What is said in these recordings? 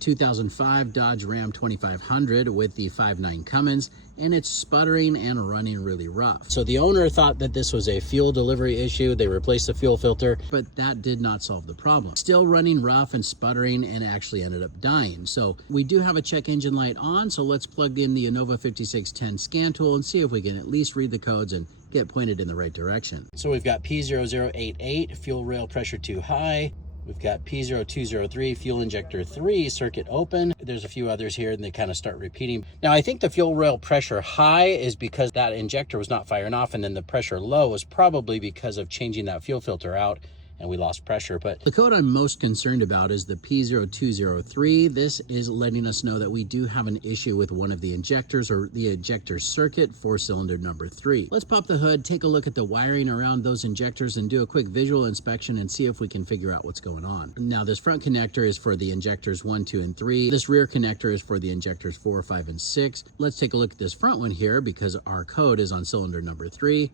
2005 Dodge Ram 2500 with the 5.9 Cummins, and it's sputtering and running really rough. So the owner thought that this was a fuel delivery issue. They replaced the fuel filter, but that did not solve the problem. Still running rough and sputtering, and actually ended up dying. So we do have a check engine light on, so let's plug in the Innova 5610 scan tool and see if we can at least read the codes and get pointed in the right direction. So we've got P0088, fuel rail pressure too high. We've got P0203, fuel injector 3, circuit open. There's a few others here and they kind of start repeating. Now I think the fuel rail pressure high is because that injector was not firing off, and then the pressure low was probably because of changing that fuel filter out and we lost pressure. But the code I'm most concerned about is the P0203. This is letting us know that we do have an issue with one of the injectors, or the injector circuit for cylinder number 3. Let's pop the hood, take a look at the wiring around those injectors, and do a quick visual inspection and see if we can figure out what's going on. Now this front connector is for the injectors 1, 2, and 3. This rear connector is for the injectors 4, 5, and 6. Let's take a look at this front one here because our code is on cylinder number 3.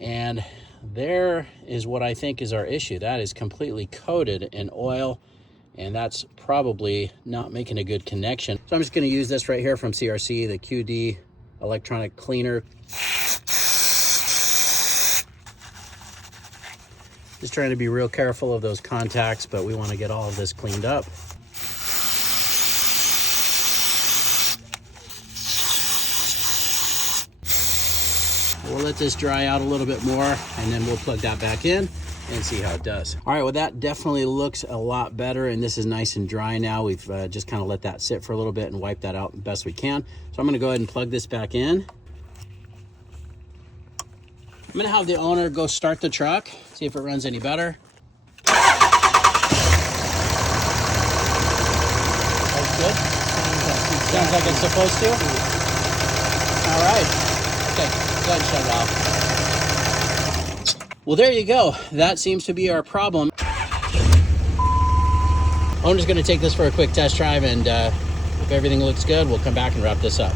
And there is what I think is our issue. That is completely coated in oil, and that's probably not making a good connection. So I'm just going to use this right here from CRC, the QD electronic cleaner. Just trying to be real careful of those contacts, but we want to get all of this cleaned up. We'll let this dry out a little bit more, and then we'll plug that back in and see how it does. All right, well, that definitely looks a lot better, and this is nice and dry now. We've just kind of let that sit for a little bit and wipe that out the best we can. So I'm gonna go ahead and plug this back in. I'm gonna have the owner go start the truck, see if it runs any better. That's good. Sounds like it's supposed to. All right. Okay. Go ahead and shut it off. Well, there you go. That seems to be our problem. Owner's going to take this for a quick test drive, and if everything looks good, we'll come back and wrap this up.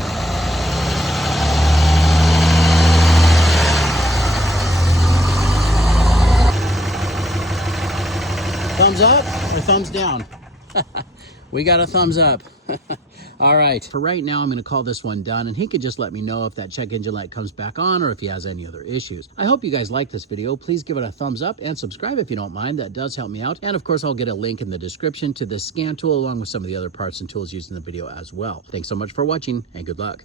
Thumbs up or thumbs down? We got a thumbs up. All right, for right now, I'm going to call this one done, and he could just let me know if that check engine light comes back on or if he has any other issues. I hope you guys like this video. Please give it a thumbs up and subscribe if you don't mind. That does help me out. And of course, I'll get a link in the description to the scan tool along with some of the other parts and tools used in the video as well. Thanks so much for watching, and good luck.